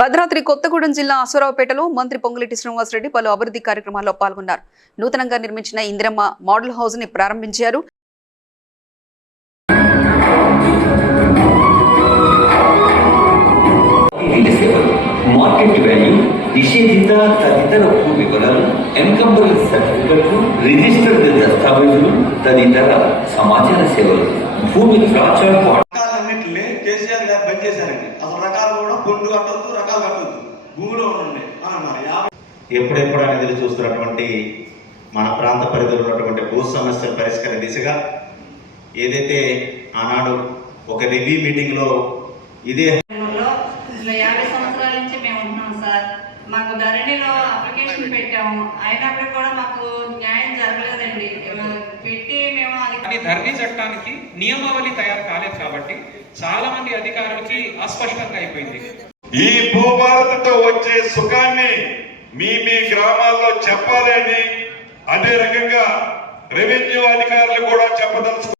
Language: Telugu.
భద్రాద్రి కొత్తగూడెం జిల్లా అశ్వరావుపేటలో మంత్రి పొంగులేటి శ్రీనివాసరెడ్డి పలు అభివృద్ధి కార్యక్రమాల్లో పాల్గొన్నారు. నూతనంగా నిర్మించిన ఇందిరమ్మ మోడల్ హౌస్ని ప్రారంభించారు. మార్కెట్ వాల్యూ నిషేధిత తదితర ఎన్కంబర్ సర్టిఫికెట్లు రిజిస్టర్డ్ దస్తావేజులు తదితర సమాచార సేవలు. భూమి ప్రాచుర్యం చేశారండి. అసలు రకాలు కూడా పొండు కట్టొద్దు రకాలు కట్టొద్దు. భూమిలో ఉండండి అని అన్నారు యాభై ఎప్పుడెప్పుడు అని ఎదురు చూస్తున్నటువంటి మన ప్రాంత పరిధిలో ఉన్నటువంటి భూ సమస్యల పరిష్కార దిశగా ఏదైతే ఆనాడు ఒక రివ్యూ మీటింగ్లో ఇదే లో యాభై సంవత్సరాల నుంచి మేము ఉంటున్నాం సార్. మాకు ధరణిలో అప్లికేషన్ పెట్టాము. అయినప్పుడు కూడా మాకు న్యాయం జరగలేదండి. పెట్టి మేము ధరణి చట్టానికి నియమావళి తయారు కాలేదు కాబట్టి చాలా మంది అధికారులకి అస్పష్టంగా అయిపోయింది. ఈ భూభారతితో వచ్చే సుఖాన్ని మీ మీ గ్రామాల్లో చెప్పాలి అదే రకంగా రెవెన్యూ అధికారులు కూడా చెప్పదలుచుకున్నారు.